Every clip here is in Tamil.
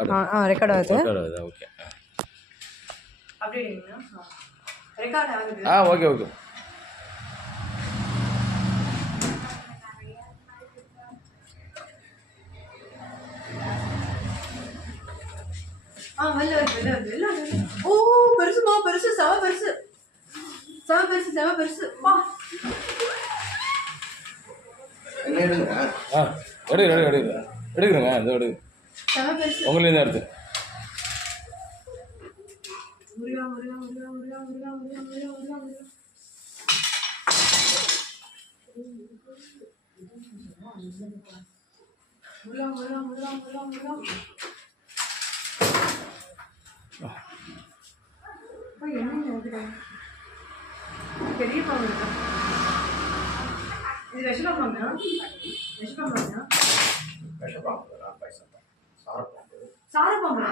ரெக்கார்ட் ஆகுது. ஓகே. அப்படிங்களா? ரெக்கார்ட் ஆகுது. Okay okay. வெளில. ஓ பெருசுமா, பெருசு, செம பெருசு, செம பெருசு, செம பெருசு. வா எடுங்க இந்த எடு. செம பெருசு. உங்களே தான் எடுத்து. முருகா முருகா முருகா முருகா முருகா முருகா முருகா முருகா முருகா. முருகா முருகா முருகா முருகா முருகா. பெரிய பாம்பு இருக்கா? இது விஷப்பாம்பா? விஷப்பாம்பா? சாரப்பாம்பா?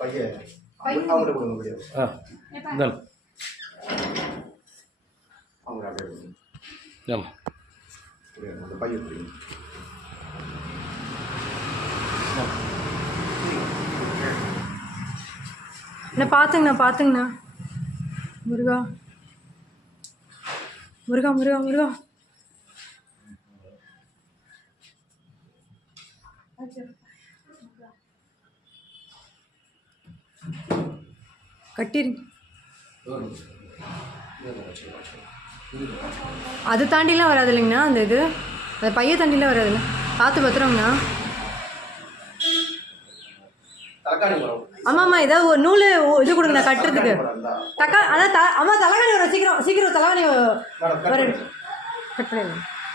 பையன் பார்த்துங்கண்ணா. முருகா முருகா முருகா முருகா. கட்டிருங்க. அது தாண்டிலாம் வராது இல்லைங்கண்ணா, அந்த இது அந்த பைய தாண்டிலாம் வராதுல்ல. பார்த்து பத்திரங்கண்ணா. ஆமாம்மா, ஏதாவது ஒரு நூல் இது கொடுங்கண்ணா கட்டுறதுக்கு. அதான் அம்மா தலைகாணி வரும். சீக்கிரம் தலைகாணி வர கட்டுறேன்.